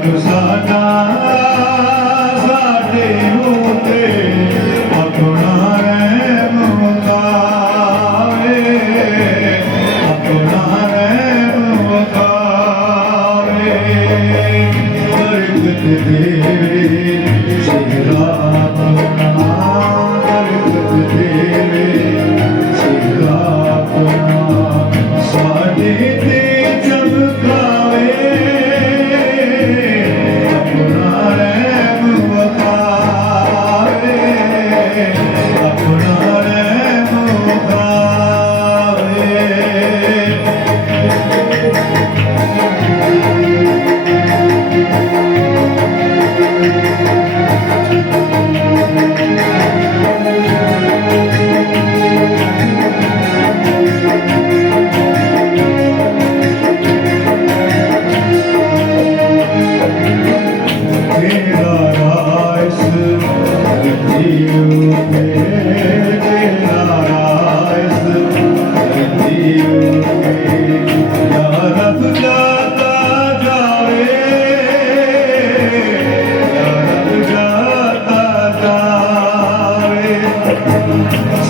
साधु साधा साधे होते अपना रहम मुकावे, अपना रहम मुकावे। बरकत देवे सेरा अपना, बरकत देवे सेरा अपना, साधे ते चमकावे, अपना रहम मुकावे, अपना रहम मुकावे। तेरा राइस धरती पे, तेरा राइस धरती पे, या रब जाता जावे, या रब जाता जावे।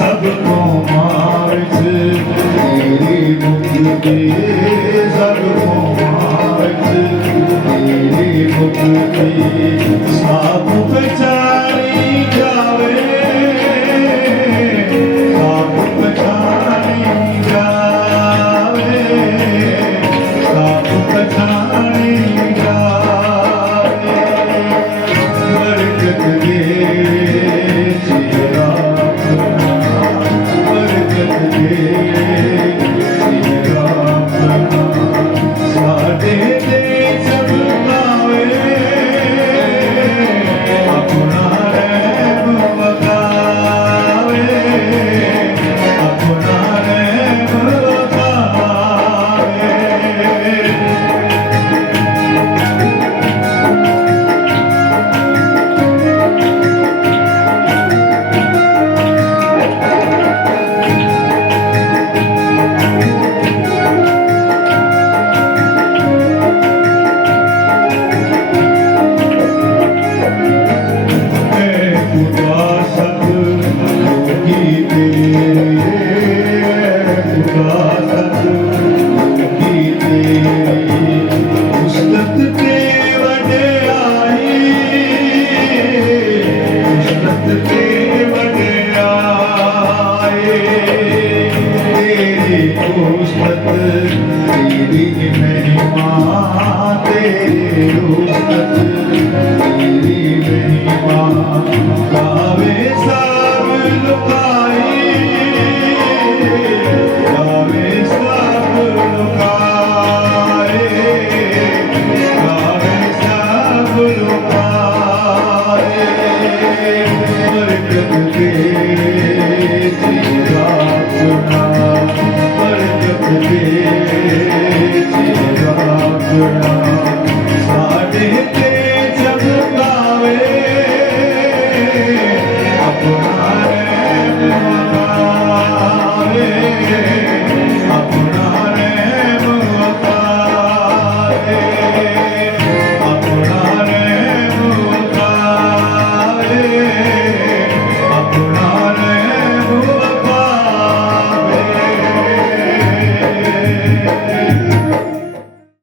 सबको मार्च तेरी मुक्ति, सबको मार्च तेरी मुक्ति, साप पहचानी जावे, साप पहचानी जावे, साप पहचानी जावे। बरकत दे तेरा अपना, बरकत दे तेरा अपना, साधे दे चमकावे, अपना रहम मुकावे, अपना रहम मुकावे। खुदा सब योगी तेरे, खुदा सब योगी तेरी, उस्नत ते वड्याई, उस्नत ते वड्याई। तेरी उस्नत तेरी महिमा, तेरी उस्नत तेरी महिमा, गावे सब लुकाई, गावे सब लुकाए, गावे सब लुकाए। बरकत दे तेरा अपना, बरकत दे तेरा अपना,